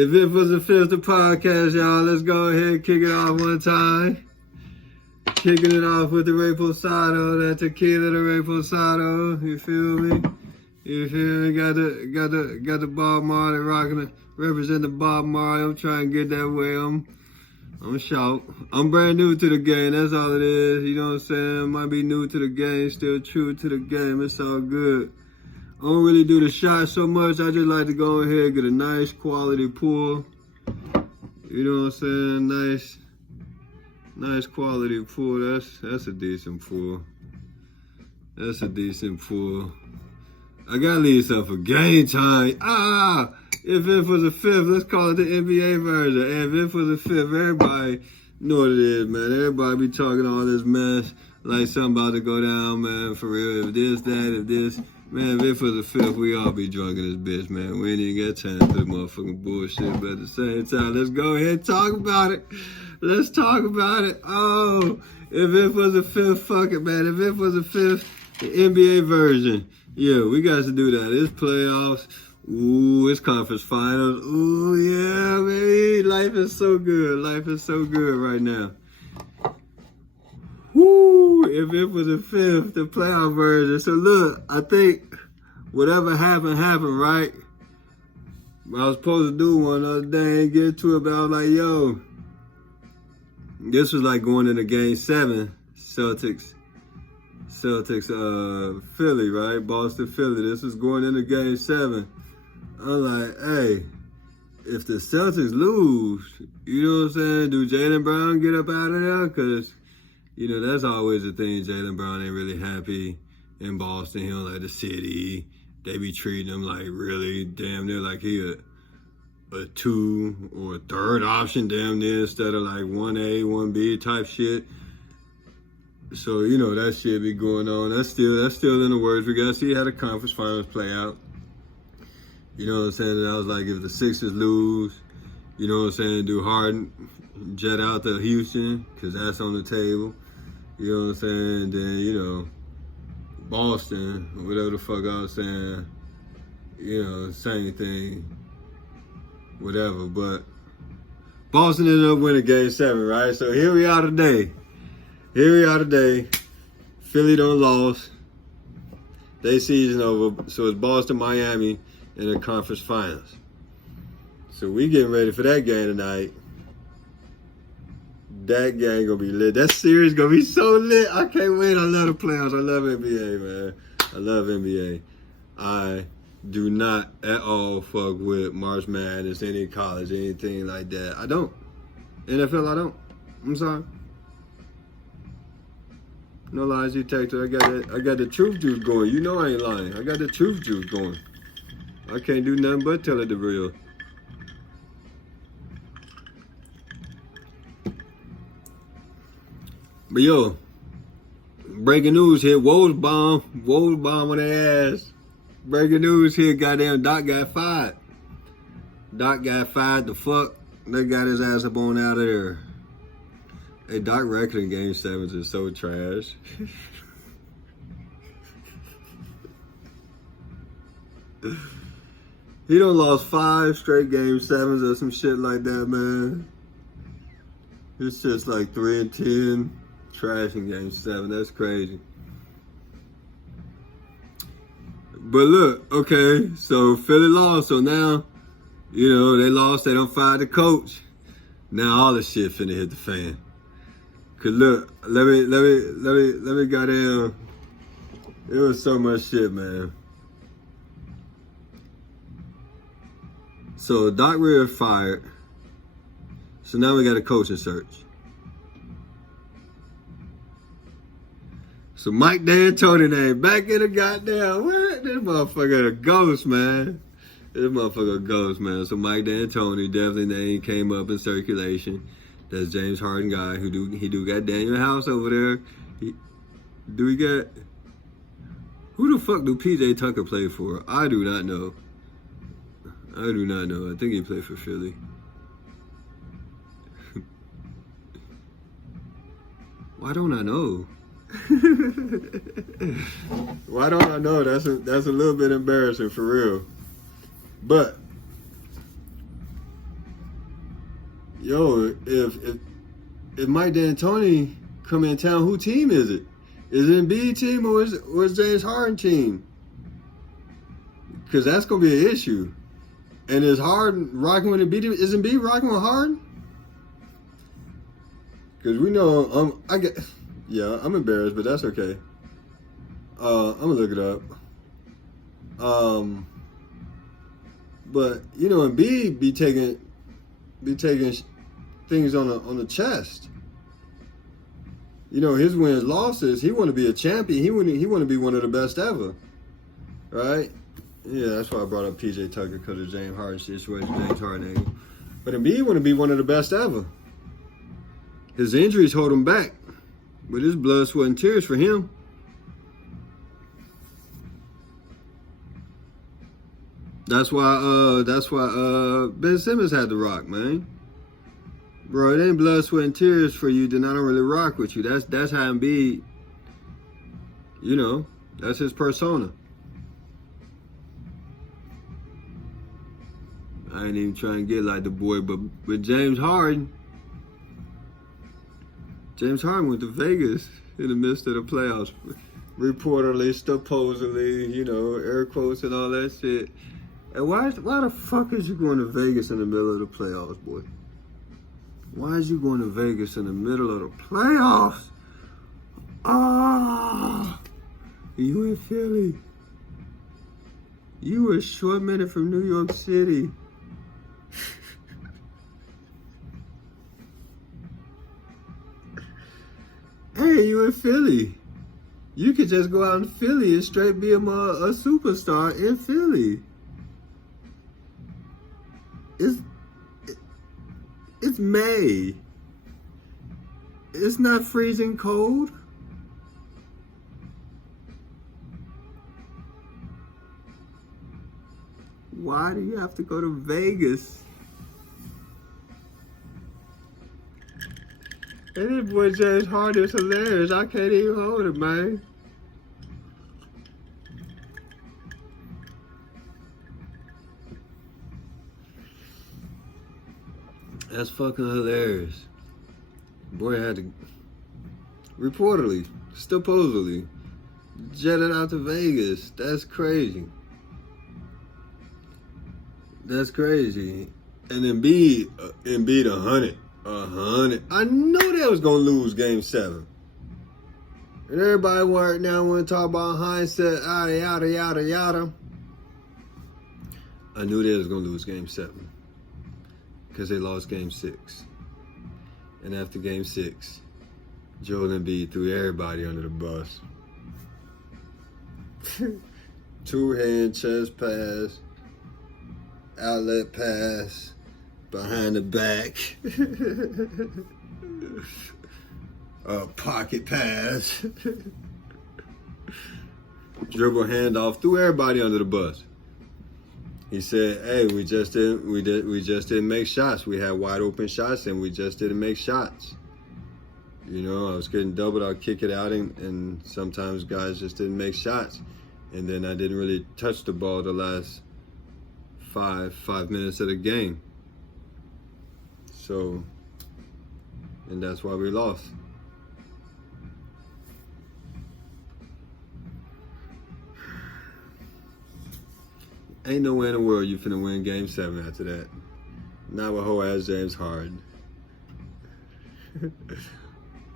If it was a fifth podcast, y'all, let's go ahead and kick it off one time. Kicking it off with the Reposado, that tequila, the Reposado. You feel me? You feel me? Got the Bob Marley rocking it, represent the Bob Marley. I'm trying to get that way. I'm shout. I'm brand new to the game. That's all it is. You know what I'm saying? Might be new to the game, still true to the game. It's all good. I don't really do the shot so much. I just like to go ahead and get a nice quality pour. You know what I'm saying? Nice quality pour. That's a decent pour. That's a decent pour. I gotta leave something for game time. If it was a fifth, let's call it the NBA version. And if it was a fifth, everybody know what it is, man. Everybody be talking all this mess like something about to go down, man. For real. If this, that, if this. Man, if it was a fifth, we all be drunk in this bitch, man. We ain't even got time for the motherfucking bullshit. But at the same time, let's go ahead and talk about it. Let's talk about it. Oh, if it was a fifth, fuck it, man. If it was a fifth, the NBA version. Yeah, we got to do that. It's playoffs. Ooh, it's conference finals. Ooh, yeah, baby. Life is so good. Life is so good right now. Woo, if it was a fifth, the playoff version. So look, I think whatever happened, right? I was supposed to do one the other day and get to it, but I was like, yo, this was like going into game 7, Celtics, Philly, right? Boston, Philly. This was going into game 7. I'm like, hey, if the Celtics lose, you know what I'm saying? Do Jaylen Brown get up out of there? Because, you know, that's always the thing. Jaylen Brown ain't really happy in Boston. He don't like the city. They be treating him like really damn near like he a 2 or a 3rd option damn near instead of like 1A, 1B type shit. So, you know, that shit be going on. That's still in the works. We gotta see how the conference finals play out. You know what I'm saying? And I was like, if the Sixers lose, you know what I'm saying, do Harden jet out to Houston, because that's on the table. You know what I'm saying? Then, you know, Boston, whatever the fuck I was saying, you know, same thing, whatever. But Boston ended up winning game 7, right? So here we are today. Philly done lost. They season over. So it's Boston, Miami in the conference finals. So we getting ready for that game tonight. That game gonna be lit. That series gonna be so lit. I can't wait. I love the playoffs. I love NBA, man. I love NBA. I do not at all fuck with March Madness, any college, anything like that. I don't. NFL, I don't. I'm sorry. No lies detector. I got the truth juice going. You know I ain't lying. I got the truth juice going. I can't do nothing but tell it the real. But yo, breaking news here. Woes bomb on their ass. Breaking news here. Goddamn Doc got fired. The fuck? They got his ass up on out of there. Hey, Doc record in game 7s is so trash. He done lost 5 straight game 7s or some shit like that, man. It's just like 3-10 trash in game 7. That's crazy. But look, okay, so Philly lost. So now, you know, they lost. They done fired the coach. Now all this shit finna hit the fan. Cause look, let me goddamn. It was so much shit, man. So Doc Rivers fired. So now we got a coaching search. So Mike D'Antoni name back in the goddamn. What? This motherfucker a ghost, man. This motherfucker a ghost, man. So Mike D'Antoni definitely name came up in circulation. That's James Harden guy who do got Daniel House over there. Who the fuck do PJ Tucker play for? I do not know. I think he played for Philly. Why don't I know? Why don't I know? That's a little bit embarrassing for real. But yo, if Mike D'Antoni come in town, who team is it? Is it Embiid team or is James Harden team? Because that's gonna be an issue. And is Harden rocking with Embiid? Is Embiid rocking with Harden? Because we know I'm embarrassed, but that's okay. I'm gonna look it up. But you know, Embiid be taking things on the chest. You know, his wins, losses. He want to be a champion. He want to be one of the best ever, right? Yeah, that's why I brought up PJ Tucker, because of James Harden situation, James Harden angle. But Embiid want to be one of the best ever. His injuries hold him back, but his blood, sweat, and tears for him. That's why Ben Simmons had to rock, man. Bro, it ain't blood, sweat, and tears for you, then I don't really rock with you. That's how Embiid, you know, that's his persona. I ain't even trying to get like the boy, but James Harden went to Vegas in the midst of the playoffs. Reportedly, supposedly, you know, air quotes and all that shit. And why the fuck is you going to Vegas in the middle of the playoffs, boy? Why is you going to Vegas in the middle of the playoffs? You in Philly. You a short minute from New York City. Hey, you in Philly. You could just go out in Philly and straight be a superstar in Philly. It's May. It's not freezing cold. Why do you have to go to Vegas? And this boy James Harden is hilarious. I can't even hold it, man. That's fucking hilarious. Boy had to, reportedly, supposedly, jetted out to Vegas. That's crazy. That's crazy. And Embiid 100. I know they was gonna lose Game 7. And everybody right now want to talk about hindsight, yada yada yada. I knew they was gonna lose Game 7 because they lost Game 6. And after Game 6, Joel Embiid threw everybody under the bus. 2-hand chest pass, outlet pass, behind the back, pocket pass, dribble handoff, threw everybody under the bus. He said, "Hey, we just didn't make shots. We had wide open shots, and we just didn't make shots. You know, I was getting doubled. I'll kick it out, and sometimes guys just didn't make shots. And then I didn't really touch the ball the last five minutes of the game. So, and that's why we lost." Ain't no way in the world you finna win Game 7 after that. Not with whole ass James Harden.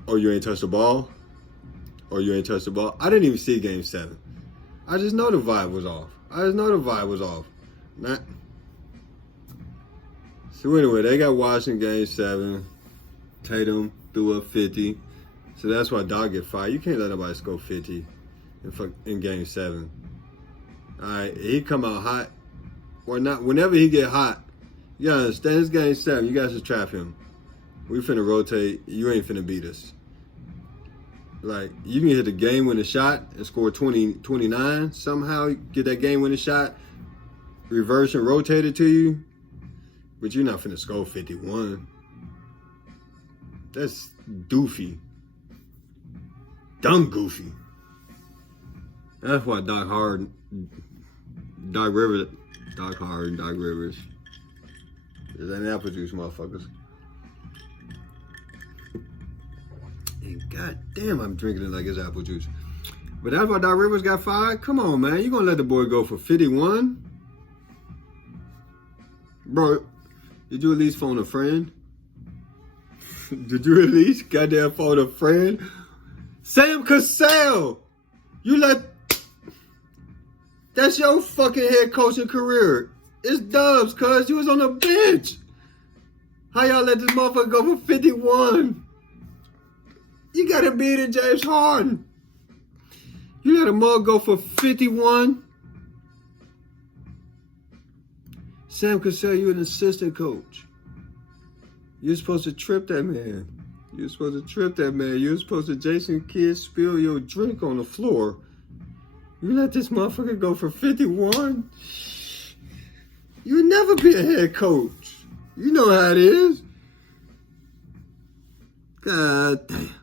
Oh, you ain't touched the ball? Or you ain't touched the ball? I didn't even see Game 7. I just know the vibe was off. So anyway, they got Washington Game 7. Tatum threw up 50. So that's why Doc get fired. You can't let nobody score 50 in Game 7. All right, he come out hot or not. Whenever he get hot, you gotta understand, this Game 7. You guys just trap him. We finna rotate. You ain't finna beat us. Like, you can hit the game-winning shot and score 29 somehow, get that game-winning shot, reverse and rotate it to you, but you're not finna score 51. That's doofy. Dumb goofy. That's why Doc Rivers. Is that apple juice, motherfuckers? And goddamn, I'm drinking it like it's apple juice. But that's why Doc Rivers got fired? Come on, man. You gonna let the boy go for 51? Bro, did you at least phone a friend? Did you at least goddamn phone a friend? Sam Cassell! You let... That's your fucking head coaching career. It's Dubs, cuz you was on the bench. How y'all let this motherfucker go for 51? You gotta beat it, James Harden. You let a mug go for 51? Sam Cassell, you're an assistant coach. You're supposed to trip that man. You're supposed to trip that man. You're supposed to Jason Kidd spill your drink on the floor. You let this motherfucker go for 51? You'll never be a head coach. You know how it is. God damn.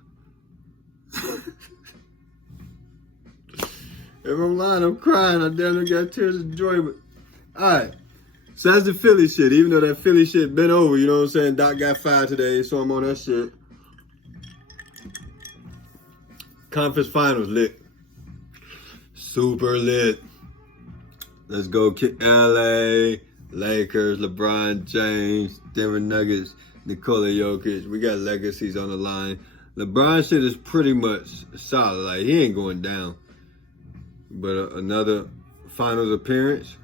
If I'm lying, I'm crying. I damn near got tears of joy. But alright. So that's the Philly shit. Even though that Philly shit been over, you know what I'm saying? Doc got fired today, so I'm on that shit. Conference finals lit. Super lit. Let's go LA, Lakers, LeBron James, Denver Nuggets, Nikola Jokic. We got legacies on the line. LeBron shit is pretty much solid. Like, he ain't going down. But another finals appearance.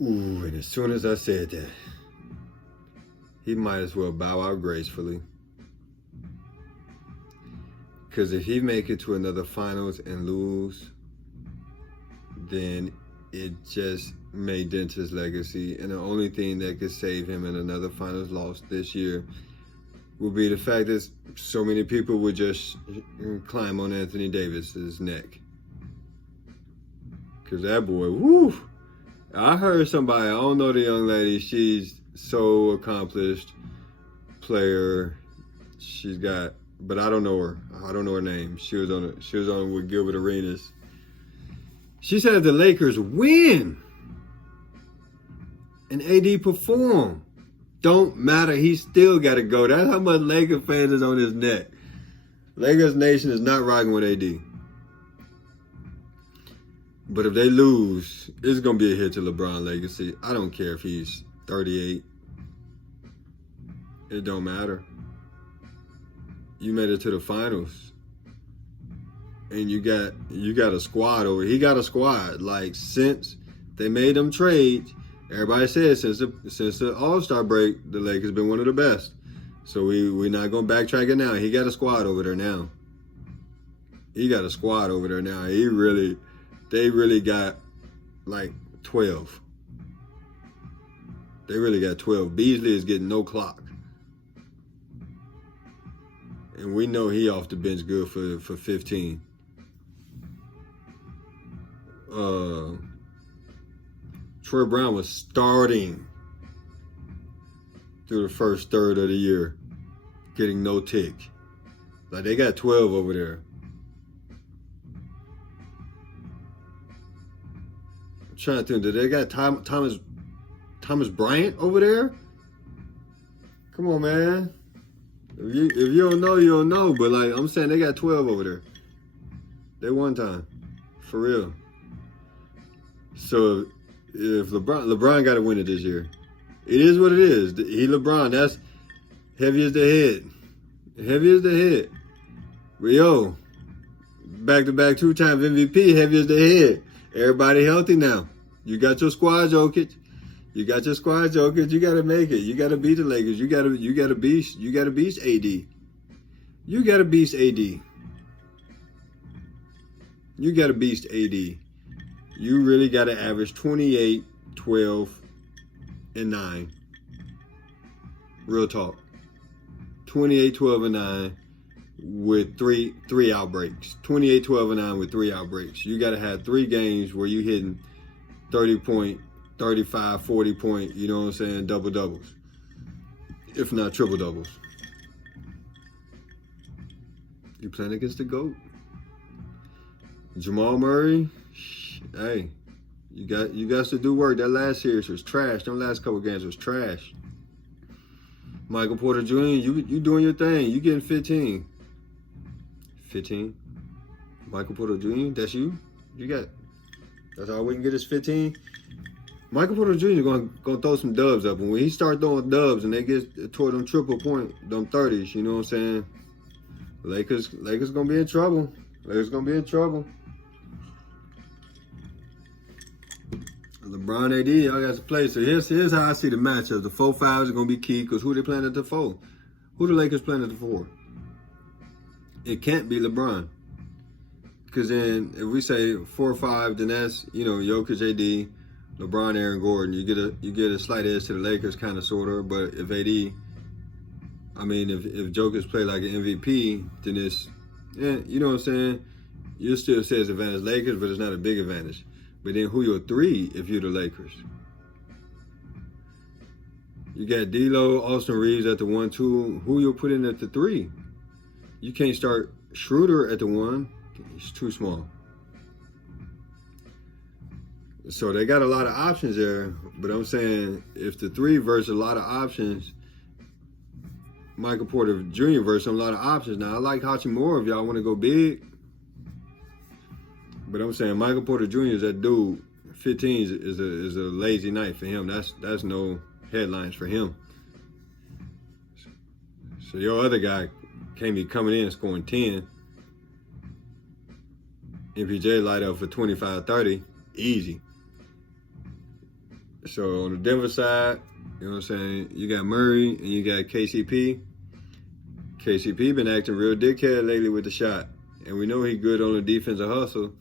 Ooh, and as soon as I said that, he might as well bow out gracefully. Because if he make it to another finals and lose, then it just may dent his legacy. And the only thing that could save him in another finals loss this year would be the fact that so many people would just climb on Anthony Davis's neck. Because that boy, woo! I heard somebody, I don't know the young lady, she's so accomplished player. She's got, but I don't know her. I don't know her name. She was on with Gilbert Arenas. She said if the Lakers win and AD perform, don't matter, he still got to go. That's how much Laker fans is on his neck. Lakers Nation is not rocking with AD. But if they lose, it's going to be a hit to LeBron legacy. I don't care if he's 38. It don't matter. You made it to the finals. And you got a squad over. He got a squad. Like, since they made them trade, everybody said since the All-Star break, the Lakers been one of the best. So we're not going to backtrack it now. He got a squad over there now. He got a squad over there now. They really got like 12. They really got 12. Beasley is getting no clock. And we know he off the bench good for 15. Troy Brown was starting through the first third of the year, getting no tick. Like, they got 12 over there. I'm trying to think, did they got Thomas Bryant over there? Come on, man. If you don't know, you don't know. But, like, I'm saying they got 12 over there. They one time. For real. So, if LeBron got to win it this year. It is what it is. He LeBron, that's heavy as the head. Heavy as the head. But, yo, back-to-back 2 times MVP, heavy as the head. Everybody healthy now. You got your squad, Jokic. You got your squad, Jokic. You got to make it. You got to beat the Lakers. You got to beast AD. You got to beast AD. You got to beast AD. You really got to average 28, 12, and 9. Real talk. 28, 12, and 9 with three outbreaks. 28, 12, and 9 with 3 outbreaks. You got to have 3 games where you hitting 30 point, 35, 40 point, you know what I'm saying, double doubles. If not triple doubles. You playing against the GOAT. Jamal Murray, hey, you got to do work. That last series was trash. Them last couple games was trash. Michael Porter Jr., you doing your thing. You getting 15. 15. Michael Porter Jr., that's you? You got, that's all we can get is 15? Michael Porter Jr. is gonna throw some dubs up. And when he start throwing dubs and they get toward them triple point, them 30s, you know what I'm saying? Lakers gonna be in trouble. Lakers gonna be in trouble. LeBron AD, y'all got to play. So here's how I see the matchup. The 4-5 is gonna be key because who they playing at the 4? Who the Lakers playing at the 4? It can't be LeBron. Because then if we say 4-5, then that's, you know, Jokic AD, LeBron, Aaron Gordon. You get a slight edge to the Lakers, kind of, sort of. But if AD, I mean, if Jokic play like an MVP, then it's, yeah, you know what I'm saying? You still say it's advantage Lakers, but it's not a big advantage. But then who your 3 if you're the Lakers? You got D'Lo, Austin Reeves at the 1-2. Who you'll put in at the 3? You can't start Schroeder at the 1. It's too small. So they got a lot of options there. But I'm saying if the 3 versus a lot of options, Michael Porter Jr. versus a lot of options. Now, I like Hachimura if y'all want to go big. But I'm saying Michael Porter Jr. is that dude. 15 is a lazy night for him. That's no headlines for him. So your other guy can't be coming in scoring 10. MPJ light up for 25, 30. Easy. So on the Denver side, you know what I'm saying, you got Murray and you got KCP. KCP been acting real dickhead lately with the shot. And we know he good on the defensive hustle.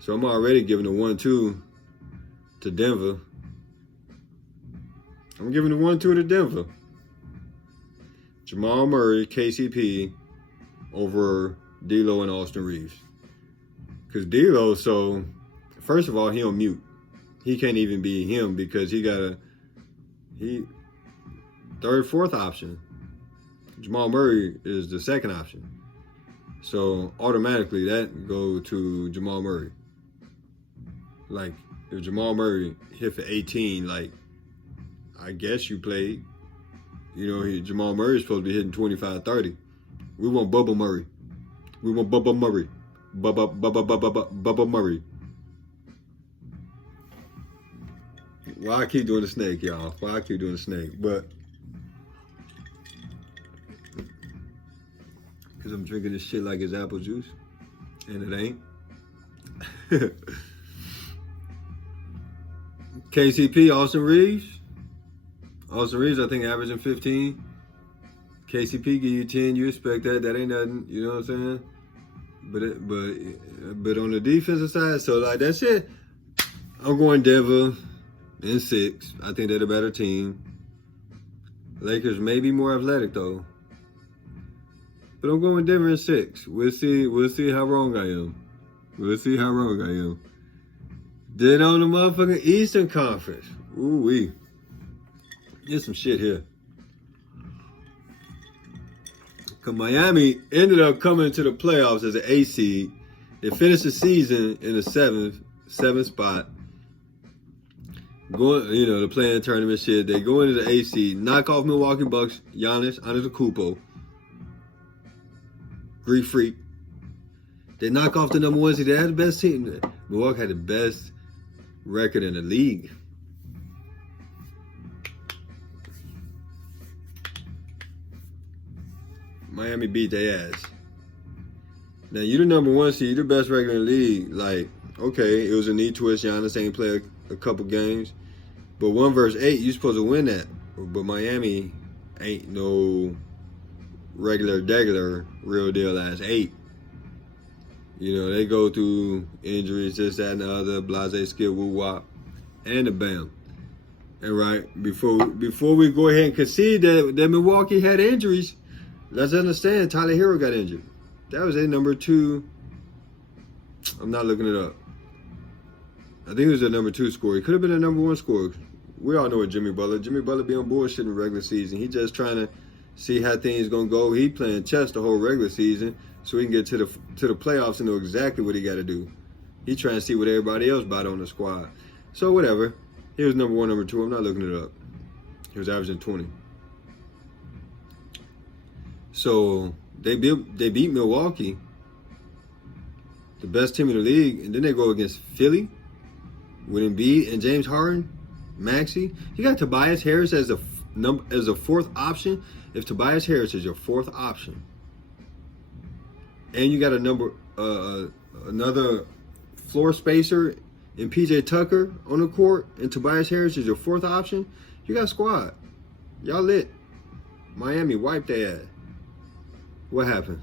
So I'm already giving the 1-2 to Denver. I'm giving the 1-2 to Denver. Jamal Murray, KCP, over D'Lo and Austin Reeves. Because D'Lo, so, first of all, he on mute. He can't even be him because he got third, fourth option. Jamal Murray is the second option. So automatically that go to Jamal Murray. Like, if Jamal Murray hit for 18, like, I guess you played. You know, Jamal Murray's supposed to be hitting 25, 30. We want Bubba Murray. We want Bubba Murray. Bubba Murray. Why I keep doing the snake, y'all? Why I keep doing the snake? But, because I'm drinking this shit like it's apple juice. And it ain't. KCP, Austin Reeves. Austin Reeves, I think, averaging 15. KCP give you 10, you expect that. That ain't nothing, you know what I'm saying? But on the defensive side, so like that's it. I'm going Denver in 6. I think they're the better team. Lakers may be more athletic though. But I'm going Denver in 6. We'll see how wrong I am. We'll see how wrong I am. Then on the motherfucking Eastern Conference. Ooh-wee. There's some shit here. Because Miami ended up coming to the playoffs as an 8 seed. They finished the season in the 7th spot. Going, you know, the play-in tournament shit. They go into the 8 seed, knock off Milwaukee Bucks, Giannis Antetokounmpo. Greek freak. They knock off the number 1 seed. They had the best team. Milwaukee had the best record in the league. Miami beat their ass. Now, you the number 1 seed, you the best record in the league. Like, okay, it was a knee twist. Giannis ain't play a couple games. But 1 versus 8, you supposed to win that. But Miami ain't no regular, real deal ass 8. You know, they go through injuries, this, that, and the other, blase, skill, woo-wop, and the bam. And right, before we go ahead and concede that Milwaukee had injuries, let's understand Tyler Hero got injured. That was a number 2. I'm not looking it up. I think it was a number 2 scorer. He could have been a number 1 scorer. We all know what Jimmy Butler. Jimmy Butler be on bullshit in the regular season. He just trying to see how things gonna go. He playing chess the whole regular season so he can get to the playoffs and know exactly what he got to do. He trying to see what everybody else bought on the squad. So whatever. He was number 1, number 2. I'm not looking it up. He was averaging 20. So they beat Milwaukee, the best team in the league, and then they go against Philly with Embiid and James Harden, Maxey. You got Tobias Harris as a fourth option. If Tobias Harris is your fourth option, and you got another floor spacer in PJ Tucker on the court, and Tobias Harris is your fourth option, you got a squad. Y'all lit. Miami wiped their ass. What happened?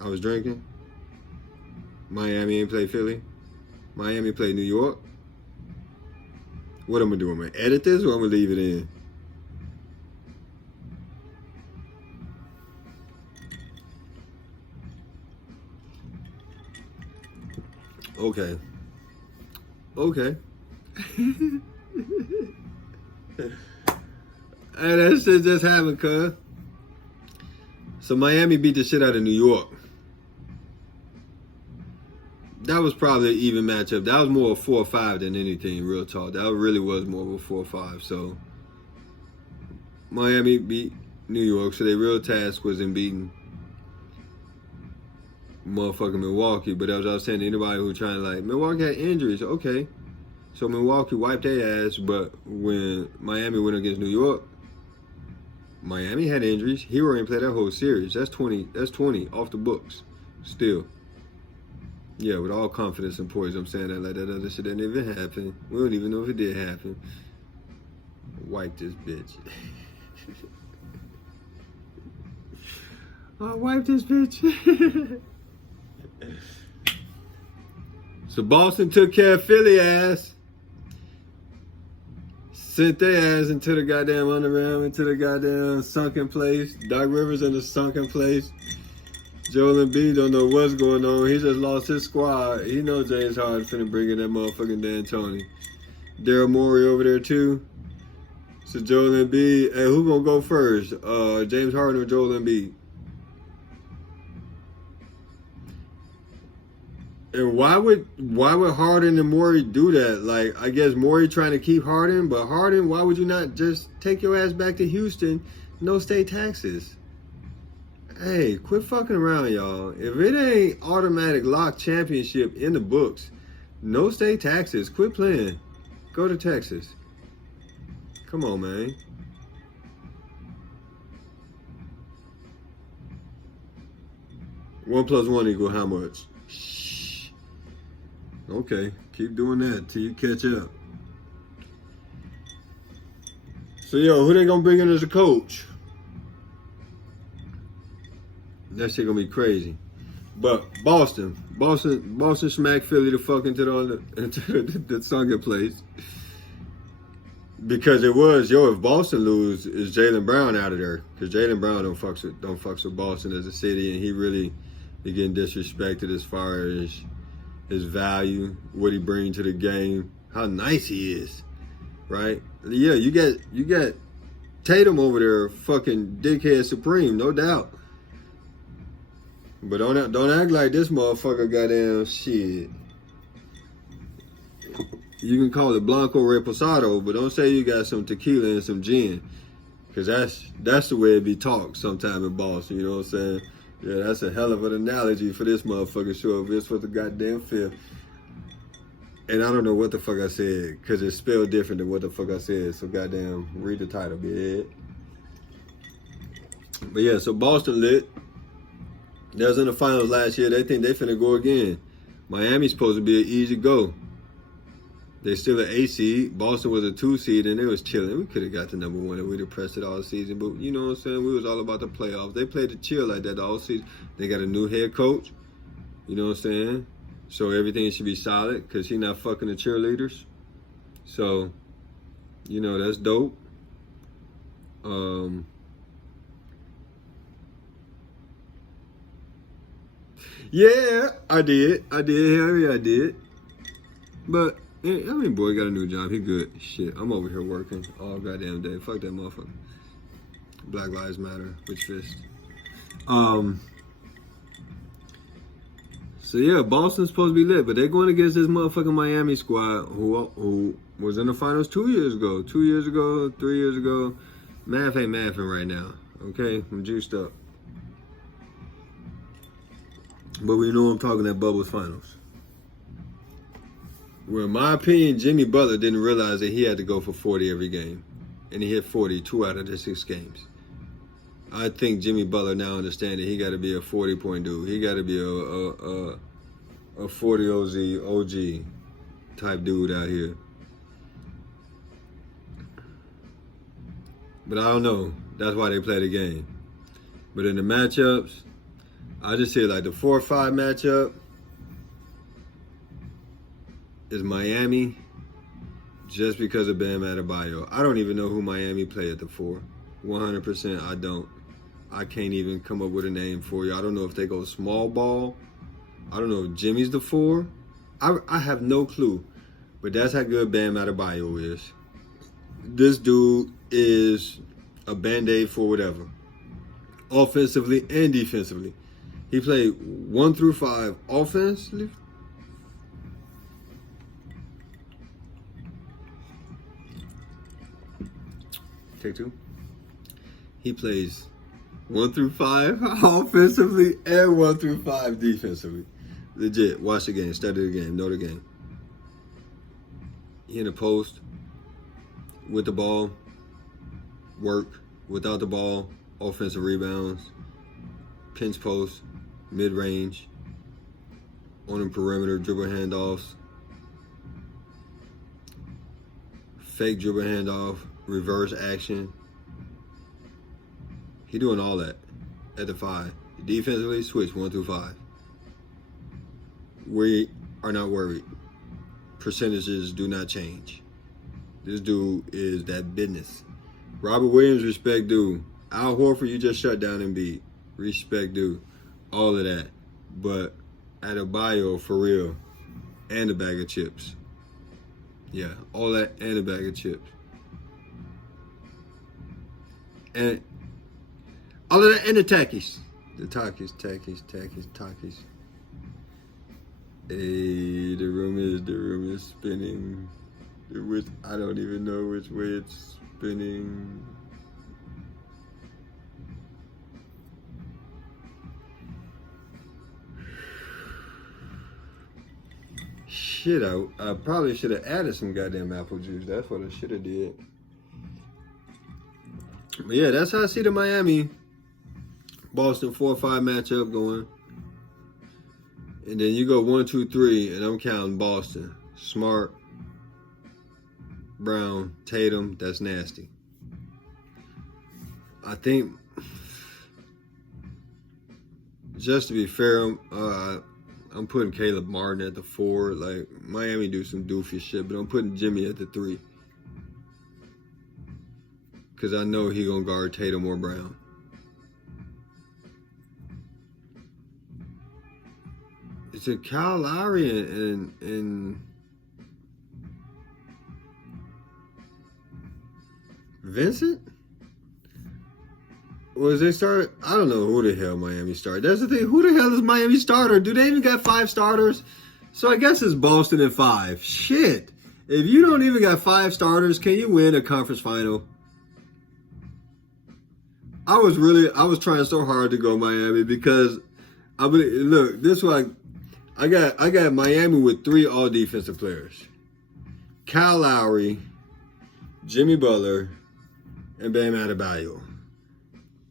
I was drinking. Miami ain't play Philly. Miami played New York. What am I doing? I'm gonna edit this or I'm gonna leave it in? Okay. Hey, that shit just happened, cuz. So Miami beat the shit out of New York. That was probably an even matchup. That was more of 4-5 than anything, real talk. That really was more of a 4-5. So Miami beat New York, so their real task was in beating motherfucking Milwaukee. But as I was saying to anybody who trying to like, Milwaukee had injuries. Okay. So Milwaukee wiped their ass, but when Miami went against New York, Miami had injuries. Hero ain't played that whole series. That's 20 off the books. Still. Yeah, with all confidence and poise, I'm saying that like that other shit didn't even happen. We don't even know if it did happen. Wipe this bitch. I wiped this bitch. So Boston took care of Philly ass. Sent their ass into the goddamn underground, into the goddamn sunken place. Doc Rivers in the sunken place. Joel Embiid don't know what's going on. He just lost his squad. He knows James Harden finna bring in that motherfucking D'Antoni. Daryl Morey over there too. So Joel Embiid. Hey, who gonna go first? James Harden or Joel Embiid? And why would Harden and Morey do that? Like, I guess Morey trying to keep Harden, but Harden, why would you not just take your ass back to Houston? No state taxes. Hey, quit fucking around, y'all. If it ain't automatic lock championship in the books, no state taxes, quit playing. Go to Texas. Come on, man. One plus one equal how much? Shh. Okay, keep doing that till you catch up. So, yo, who they gonna bring in as a coach? That shit gonna be crazy. But Boston smacked Philly the fuck into the sunken place. Because it was, if Boston lose, is Jaylen Brown out of there. Because Jaylen Brown don't fucks with Boston as a city, and he really be getting disrespected as far as his value, what he brings to the game, how nice he is. Right? Yeah, you got Tatum over there, fucking dickhead supreme, no doubt. But don't act like this motherfucker goddamn shit. You can call it Blanco Reposado, but don't say you got some tequila and some gin. Cause that's the way it be talked sometime in Boston, you know what I'm saying? Yeah, that's a hell of an analogy for this motherfucker show. If it's for the goddamn fifth. And I don't know what the fuck I said, cause it's spelled different than what the fuck I said. So goddamn, read the title, bitch. But yeah, so Boston lit. They was in the finals last year. They think they finna go again. Miami's supposed to be an easy go. They still an 8 seed. Boston was a 2 seed, and they was chilling. We could have got the number 1 and we'd have pressed it all season. But you know what I'm saying? We was all about the playoffs. They played to chill like that all season. They got a new head coach. You know what I'm saying? So everything should be solid because he not fucking the cheerleaders. So, you know, that's dope. Yeah, I did. Hell yeah, I did. But, I mean, boy got a new job. He good. Shit, I'm over here working all goddamn day. Fuck that motherfucker. Black Lives Matter. Which fist. So, yeah, Boston's supposed to be lit. But they're going against this motherfucking Miami squad who was in the finals 2 years ago. 2 years ago, 3 years ago. Math ain't mathing right now. Okay? I'm juiced up. But we know I'm talking that Bubbles Finals. Where, in my opinion, Jimmy Butler didn't realize that he had to go for 40 every game. And he hit 40 2 out of the 6 games. I think Jimmy Butler now understands that he got to be a 40-point dude. He got to be a 40 OG type dude out here. But I don't know. That's why they play the game. But in the matchups, I just say like the 4-5 matchup is Miami, just because of Bam Adebayo. I don't even know who Miami play at the 4. 100%, I don't. I can't even come up with a name for you. I don't know if they go small ball. I don't know if Jimmy's the 4. I have no clue. But that's how good Bam Adebayo is. This dude is a Band-Aid for whatever. Offensively and defensively. He played 1 through 5 offensively. Take 2. He plays 1 through 5 offensively and 1 through 5 defensively. Legit. Watch the game. Study the game. Know the game. He in the post. With the ball. Work. Without the ball. Offensive rebounds. Pinch post. Mid-range. On the perimeter. Dribble handoffs. Fake dribble handoff. Reverse action. He doing all that at the 5. Defensively, switch 1 through 5. We are not worried. Percentages do not change. This dude is that business. Robert Williams, respect dude. Al Horford, you just shut down Embiid. Respect dude. All of that. But Adebayo, for real. And a bag of chips. Yeah, all that and a bag of chips. And all of that and the Takis. The Takis. Hey, the room is spinning. I don't even know which way it's spinning. Shit, I probably should have added some goddamn apple juice. That's what I should have did. But yeah, that's how I see the Miami Boston 4-5 matchup going. And then you go 1, 2, 3, and I'm counting Boston. Smart, Brown, Tatum. That's nasty. I think, just to be fair, I'm putting Caleb Martin at the 4. Like, Miami do some doofy shit, but I'm putting Jimmy at the 3. Because I know he going to guard Tatum or Brown. Is it Kyle Lowry and Vincent? Or is they start? I don't know who the hell Miami started. That's the thing. Who the hell is Miami starter? Do they even got 5 starters? So I guess it's Boston at 5. Shit. If you don't even got 5 starters, can you win a conference final? I was trying so hard to go Miami because I believe, look, this one I got Miami with 3 all defensive players. Kyle Lowry, Jimmy Butler, and Bam Adebayo.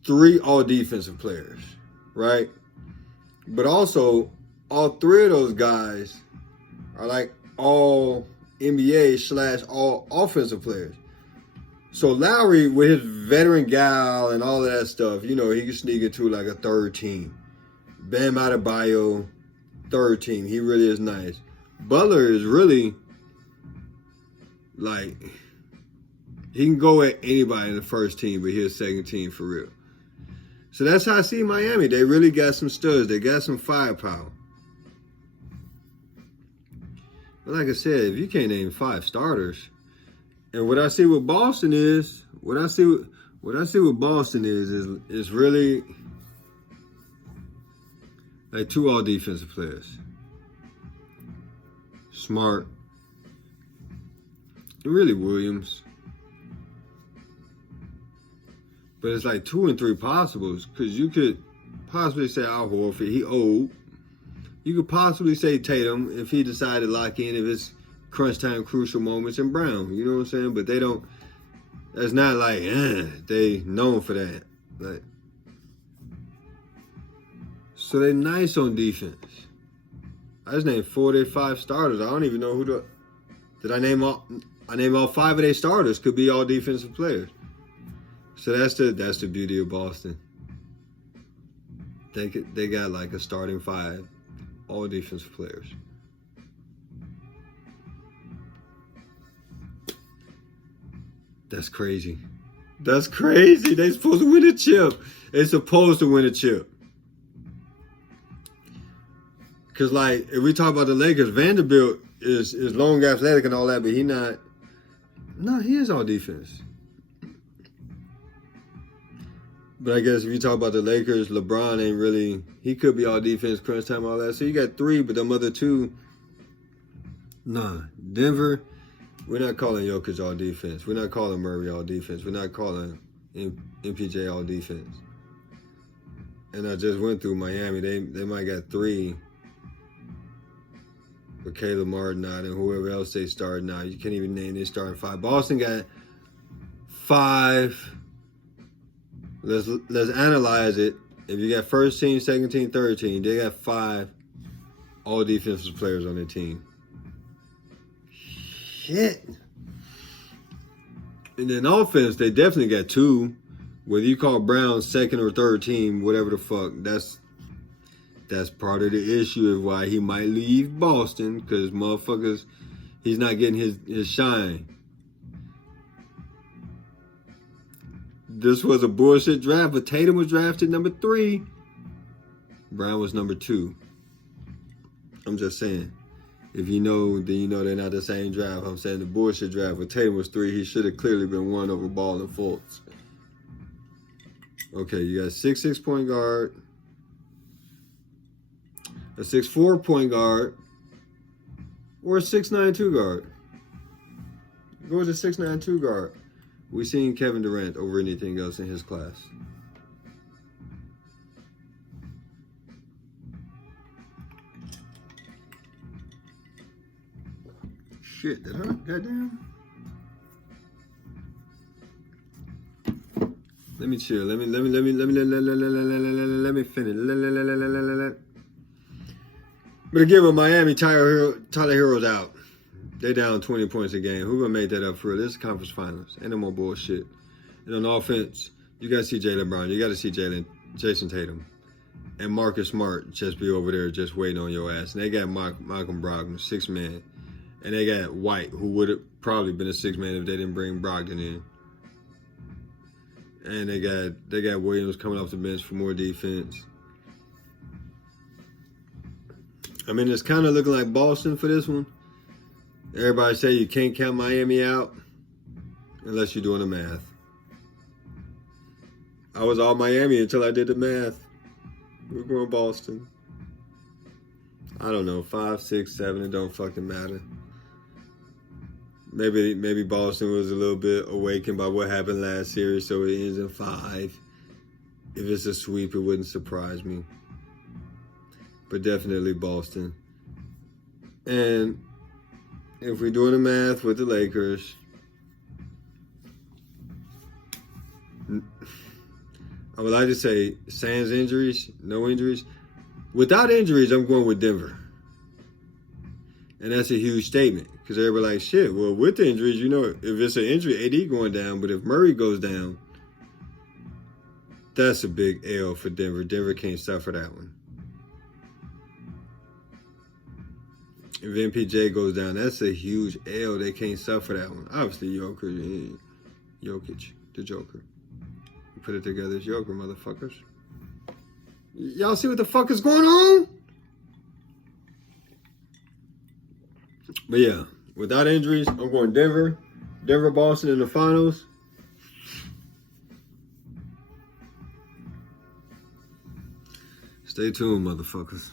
3 all defensive players, right? But also, all 3 of those guys are like all NBA / all offensive players. So Lowry, with his veteran gal and all of that stuff, you know, he can sneak into like a 3rd team. Bam Adebayo, 3rd team. He really is nice. Butler is really like, he can go at anybody in the 1st team, but he's 2nd team for real. So that's how I see Miami. They really got some studs. They got some firepower. But like I said, if you can't name 5 starters, and what I see with Boston is, is really like 2 all defensive players. Smart. And really Williams. But it's like 2 and 3 possibles, because you could possibly say Al Horford, he old. You could possibly say Tatum if he decided to lock in if it's crunch time, crucial moments, and Brown. You know what I'm saying? But they don't. That's not like they known for that. Like, so they nice on defense. I just named 4 of their 5 starters. I don't even know who the. Did I name all? I named all 5 of their starters. Could be all defensive players. So that's the beauty of Boston. They got like a starting 5, all defensive players. That's crazy. That's crazy. They supposed to win a chip. They supposed to win a chip. Cause like if we talk about the Lakers, Vanderbilt is long, athletic, and all that, but he not. No, he is all defense. But I guess if you talk about the Lakers, LeBron ain't really. He could be all defense, crunch time, all that. So you got 3, but them other 2. Nah, Denver. We're not calling Jokic all defense. We're not calling Murray all defense. We're not calling MPJ all defense. And I just went through Miami. They might got 3. With Caleb Martin out and whoever else they start now. You can't even name their starting 5. Boston got 5. Let's analyze it. If you got first team, second team, third team, they got 5 all defensive players on their team. Shit. And then offense, they definitely got 2. Whether you call Brown second or third team, whatever the fuck, that's part of the issue of why he might leave Boston, because motherfuckers, he's not getting his shine. This was a bullshit draft, but Tatum was drafted number 3. Brown was number 2. I'm just saying. If you know, then you know they're not the same draft. I'm saying the bullshit draft, but Tatum was 3. He should have clearly been 1 over Ball and Fultz. Okay, you got a 6'6" point guard, a 6'4" point guard, or a 6'9" 2 guard. Go with a 6'9" 2 guard. We seen Kevin Durant over anything else in his class. Shit, did I? Goddamn. Let me chill. Let me finish. But again, with Miami, Tyler Hero's out. They down 20 points a game. Who gonna make that up for real? This is conference finals. Ain't no more bullshit. And on offense, you gotta see Jaylen Brown. You gotta see Jason Tatum. And Marcus Smart just be over there just waiting on your ass. And they got Malcolm Brogdon, 6-man. And they got White, who would have probably been a 6-man if they didn't bring Brogdon in. And they got Williams coming off the bench for more defense. I mean, it's kind of looking like Boston for this one. Everybody say you can't count Miami out unless you're doing the math. I was all Miami until I did the math. We're going Boston. I don't know, 5, 6, 7, it don't fucking matter. Maybe Boston was a little bit awakened by what happened last series, so it ends in 5. If it's a sweep, it wouldn't surprise me. But definitely Boston. And if we're doing the math with the Lakers, I would like to say sans injuries, no injuries. Without injuries, I'm going with Denver. And that's a huge statement because everybody like, shit, well, with the injuries, you know, if it's an injury, AD going down. But if Murray goes down, that's a big L for Denver. Denver can't suffer that one. If MPJ goes down, that's a huge L. They can't suffer that one. Obviously, Jokic, the Joker. You put it together as Joker, motherfuckers. Y'all see what the fuck is going on? But yeah, without injuries, I'm going Denver. Denver, Boston in the finals. Stay tuned, motherfuckers.